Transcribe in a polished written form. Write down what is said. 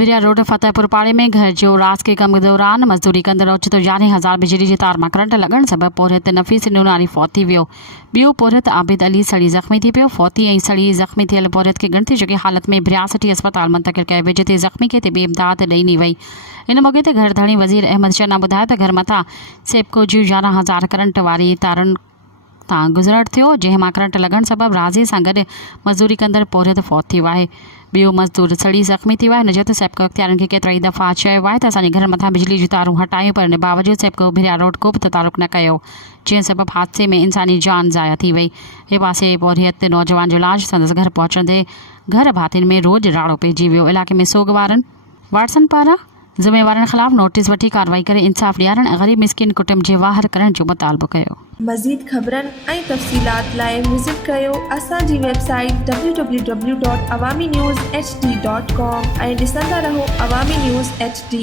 बिरिया रोड फतेहपुर पाड़े में घर जो रात के कम दौरान मजदूरी कंदड़ ओचितो 11,000 बिजली जी तार में करंट लगण सबबि पोरियत नफ़ीस नूनारी फौत थी वियो। ॿियो पोरियत आबिद अली सड़ी ज़ख़्मी थी पियो। फौती ऐं सड़ी ज़ख़्मी थियल पोरियत खे गिणती जॻहि हालत में 82 अस्पताल मुंतक़िल कयो वियो, जिते ज़ख़्मी खे तिबी इमदाद ॾिनी वई। इन मौक़े ते घर धणी वज़ीर अहमद शना ॿुधायो त घर मथां सेपको जूं 11,000 करंट वारी तारुनि तां गुज़रण थियो, जंहिं मां करंट लॻण सबबि राज़ी सां गॾु मज़दूरी कंदड़ पोरियत फौत थी वियो आहे। ॿियो मज़दूर सड़ी ज़ख़्मी थी वियो आहे। निजत सेपको इख़्तियारनि खे केतिराई दफ़ा चयो आहे त असांजे घर मथां बिजली जूं तारूं हटायूं, पर इन बावजूद सेपको बिरिया रोड को बि तदारुक न कयो, जंहिं सबबि हादसे में इंसानी जान ज़ाया थी वई। हे पासे पोरियत नौजवान जो इलाज संदसि घर पहुचंदे घर भातियुनि में रोज़ राड़ो पइजी वियो। इलाइक़े में सोग वारनि वाटसन पारां ज़िम्मेवारनि ख़िलाफ़ नोटिस वठी कार्रवाई करे इंसाफ़ ॾियारण ऐं ग़रीब मिस्किन कुटुंब जे वाहर करण जो मुतालबो कयो। मज़ीद ख़बरनि ऐं तफ़सीलात लाइ विज़िट कयो असांजी वेबसाइट www.awamiNewsHD.com ऐं ॾिसंदा रहो अवामी न्यूज़ HD।